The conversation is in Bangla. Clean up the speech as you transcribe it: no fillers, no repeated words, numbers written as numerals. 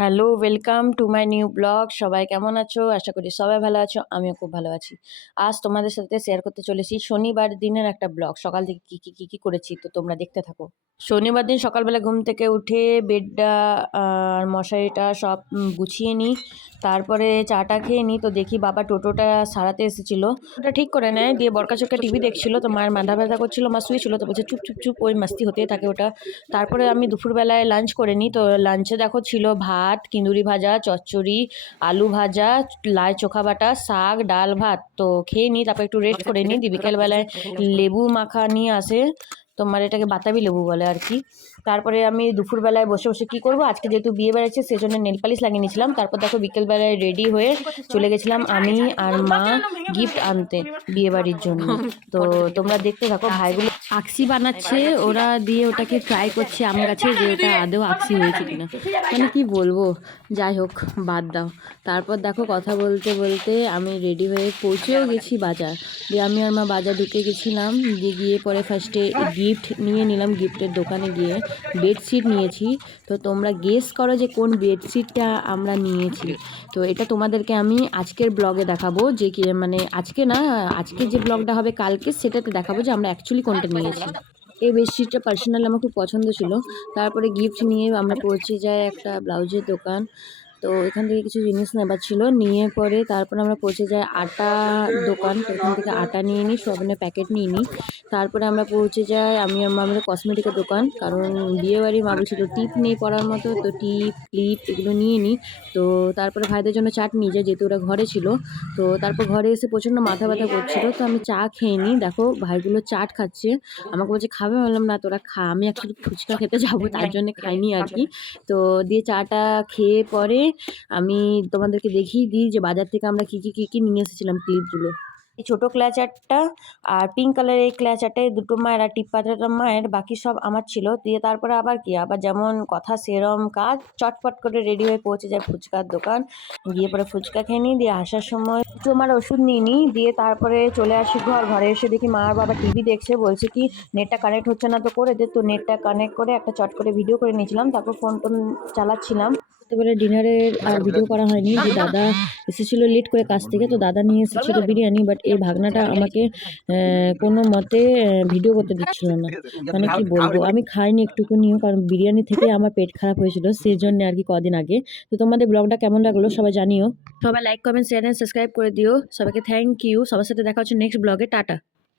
Hello, welcome to my new blog. সবাই কেমন আছো? আশা করি সবাই ভালো আছো। আমিও খুব ভালো আছি। আজ তোমাদের সাথে শেয়ার করতে চলেছি শনিবার দিনের একটা ব্লগ। সকাল থেকে কি করেছি তো তোমরা দেখতে থাকো। শনিবার দিন সকালবেলা ঘুম থেকে উঠে বেডটা আর মশারিটা সব গুছিয়ে নিই। তারপরে চাটা খেয়ে নিই, তো দেখি বাবা টোটোটা সারাতে এসেছিল। ওটা ঠিক করে নেয়, দিয়ে বরকা চোখে টিভি দেখছিল, তো মায়ের মাথা ব্যথা করছিল, মা শুয়েছিল, তো বলছে চুপ চুপ চুপ, ওই মাস্তি হতেই থাকে ওটা। তারপরে আমি দুপুরবেলায় লাঞ্চ করে নিই, তো লাঞ্চে দেখো ছিল ভাত, কিন্দুরি ভাজা, চচ্চড়ি, আলু ভাজা, লাই চোখা বাটা, শাক, ডাল, ভাত। তো খেয়ে নিই, তারপর একটু রেস্ট করে নিই। বিকেলবেলায় লেবু মাখা নিয়ে আসে, তোমার এটাকে বাতাবি লেবু বলে আর কি। তারপরে আমি দুপুরবেলায় বসে বসে কী করবো, আজকে যেহেতু বিয়ে বেড়েছে সেজন্য নেল পালিশ লাগিয়ে নিয়েছিলাম। তারপর দেখো বিকেলবেলায় রেডি হয়ে চলে গেছিলাম আমি আর মা গিফট আনতে বিয়ে বাড়ির জন্য। তো তোমরা দেখতে থাকো, ভাইগুলো আকসি বানাচ্ছে ওরা, দিয়ে ওটাকে ট্রাই করছে আম গাছে যে ওটা আদৌ আকসি হয়েছে কিনা। মানে কি বলবো, যাই হোক বাদ দাও। তারপর দেখো কথা বলতে বলতে আমি রেডি হয়ে পৌঁছেও গেছি বাজার। দিয়ে আমি আর মা বাজার ঢুকে গেছিলাম, গিয়ে পরে ফার্স্টে গিফট নিয়ে নিলাম। গিফটের দোকানে গিয়ে বেডশিট নিয়েছি। তো তোমরা গেস করো যে কোন বেডশিটটা আমরা নিয়েছি। তো এটা তোমাদেরকে আমি আজকের ব্লগে দেখাবো, যে কি মানে আজকে না, আজকে যে ব্লগটা হবে কালকে সেটাতে দেখাবো যে আমরা অ্যাকচুয়ালি কোনটা নিয়েছি। এই বেডশিটটা পার্সোনালি আমার খুব পছন্দ ছিল। তারপরে গিফট নিয়ে আমরা পৌঁছে যাই একটা ব্লাউজের দোকান। তো এখান থেকে কিছু জিনিস নেবার ছিল, নিয়ে পরে তারপরে আমরা পৌঁছে যাই আটা দোকান। তো এখান থেকে আটা নিয়ে নিই, সোয়াবিনের প্যাকেট নিয়ে নিই। তারপরে আমরা পৌঁছে যাই আমি আর মা আমাদের কসমেটিকের দোকান, কারণ বিয়েবাড়ি মা বলছিল টিপ নিয়ে পড়ার মতো, তো টিপ ক্লিপ এগুলো নিয়ে নিই। তো তারপরে ভাইদের জন্য চাট নিয়ে যাই, যেহেতু ওরা ঘরে ছিল। তো তারপর ঘরে এসে প্রচণ্ড মাথা ব্যথা করছিল, তো আমি চা খেয়ে নিই। দেখো ভাইগুলো চাট খাচ্ছে, আমাকে বলছে খাবে, বললাম না তোরা খা, আমি অ্যাকচুয়ালি ফুচকা খেতে যাবো তার জন্য খাইনি আর কি। তো দিয়ে চাটা খেয়ে পরে আমি তোমাদেরকে দেখিয়ে দিই যে বাজার থেকে আমরা কী নিয়ে এসেছিলাম ক্লিপগুলো। এই ছোটো ক্ল্যাচারটা আর পিঙ্ক কালারের এই ক্ল্যাচারটাই দুটো মায়ের, আর টিপ পাতাটা মায়ের, বাকি সব আমার ছিল। দিয়ে তারপরে আবার কি, আবার যেমন কথা সেরম কাজ, চটপট করে রেডি হয়ে পৌঁছে যায় ফুচকার দোকান। গিয়ে পরে ফুচকা খেয়ে নিই, দিয়ে আসার সময় একটু আমার ওষুধ নিয়ে নিই। দিয়ে তারপরে চলে আসি ঘরে এসে দেখি মা আর বাবা টিভি দেখছে, বলছে কি নেটটা কানেক্ট হচ্ছে না, তো করে দে। তো নেটটা কানেক্ট করে একটা চট করে ভিডিও করে নিয়েছিলাম, তারপর ফোন টোন চালাচ্ছিলাম। তারপরে ডিনারের আর ভিডিও করা হয়নি, যে দাদা এসেছিলো লেট করে কাছ থেকে, তো দাদা নিয়ে এসেছিলো বিরিয়ানি, বাট এই ভাগনাটা আমাকে কোনো মতে ভিডিও করতে দিচ্ছিল না। মানে কি বলবো, আমি খাইনি একটুকুনিও, কারণ বিরিয়ানি থেকে আমার পেট খারাপ হয়েছিল সেই জন্য আর কি কদিন আগে। তো তোমাদের ব্লগটা কেমন লাগলো সবাই জানিও। সবাই like comment share and subscribe করে দিও। সবাইকে থ্যাংক ইউ। সবার সাথে দেখা হচ্ছে নেক্সট ব্লগে। টাটা।